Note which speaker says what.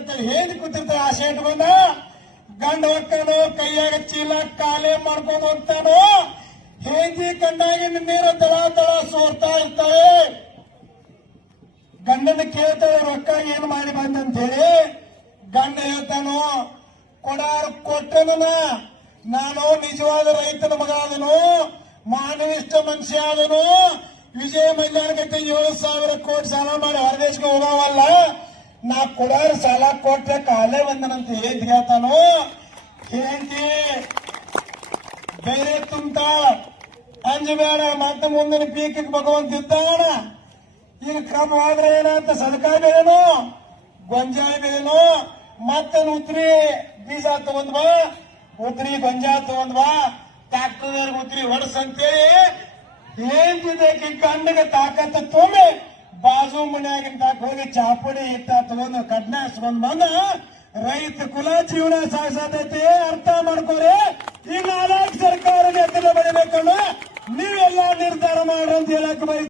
Speaker 1: ಮಾಡ್ಬೇಕಂತ ಹೇಳಿ ಕೂತಿರ್ತಾರೆ. ಆಸೆ ಇಟ್ಕೊಂಡ ಗಂಡ ಹೋಗ್ತಾನೋ ಕೈಯಾಗ ಚೀಲ, ಕಾಲೇ ಮಾಡ್ಕೊಂಡು ಹೋಗ್ತಾನೋ ಹೇಜಿ ಕಂಡಾಗಿನ ನೀರು ತಳ ತಳ ಸೋರ್ತಾ ಇರ್ತಾರೆ ಗಂಡನ ಕೇಳ್ತಾಳೆ ರೊಕ್ಕ ಏನ್ ಮಾಡಿ ಬಂದಂತ ಹೇಳಿ ಗಂಡ ಹೇಳ್ತಾನೋ, ಕೊಡಾರ ಕೊಟ್ಟನ ನಾನು ನಿಜವಾದ ರೈತನ ಮಗ ಆದನು, ಮಾನವಿಷ್ಟ ಮನುಷ್ಯ ಆದನು. ವಿಜಯ ಮೈದಾನ ಕತೆ ಏಳು ಸಾವಿರ ಕೋಟಿ ಸಾಲ ಮಾಡಿ ಹೊರದೇಶಕ್ಕೆ ಹೋಗವಲ್ಲ. ನಾ ಕೊಡೋರು ಸಾಲ ಕೊಟ್ರೆ ಕಾಲೇ ಬಂದನಂತ ಏನ್ ಹೇಳ್ತಾನೋ? ಹೇಂತಿ ಬೇರೆ ತುಂಬ ಅಂಜಬೇಡ ಮತ್ತೆ ಮುಂದಿನ ಪೀಕಿಗೆ ಭಗವಂತ ಇದ್ದಾನ. ಈಗ ಕ್ರಮ ಆದ್ರೆ ಏನಂತ ಸರ್ಕಾರ ಬೆಳೆನು ಗೊಂಜಾಳ ಬೆಳೆನು ಮತ್ತೆ ಉತ್ರಿ ಬೀಜ ತಗೊಂಡ್ ಬಾ. ಉತ್ರಿ ಗೊಂಜಾಳ ತಗೊಂಡ್ ಬಾ. ಟ್ಯಾಕ್ಟರ್ ಉತ್ರಿ ಹೊಡ್ಸ್ ಅಂತೇಳಿ ಏನ್ತಿದೆ ಗಂಡಗೆ ತಾಕತ್ತ ತುಂಬಿ. ಬಾಜು ಮನ್ಯಾಗಿನ ತಾಕ ಹೋಗಿ ಚಾಪುಡಿ ಇಟ್ಟ ತಗೊಂಡು ಕಡ್ನ ಹಸ್ಕೊಂಡ್ ಬಂದ ರೈತ ಕುಲ ಜೀವನ ಸಾಗಿಸತೈತಿ. ಅರ್ಥ ಮಾಡ್ಕೋರಿ. ಈಗ ನಾಲ್ಕು ಸರ್ಕಾರ ಎತ್ತಲ ಬೆಳಿಬೇಕಲ್ಲ ನೀವೆಲ್ಲ ನಿರ್ಧಾರ ಮಾಡ್ರಿ ಅಂತ ಹೇಳಕ್ ಬರೀ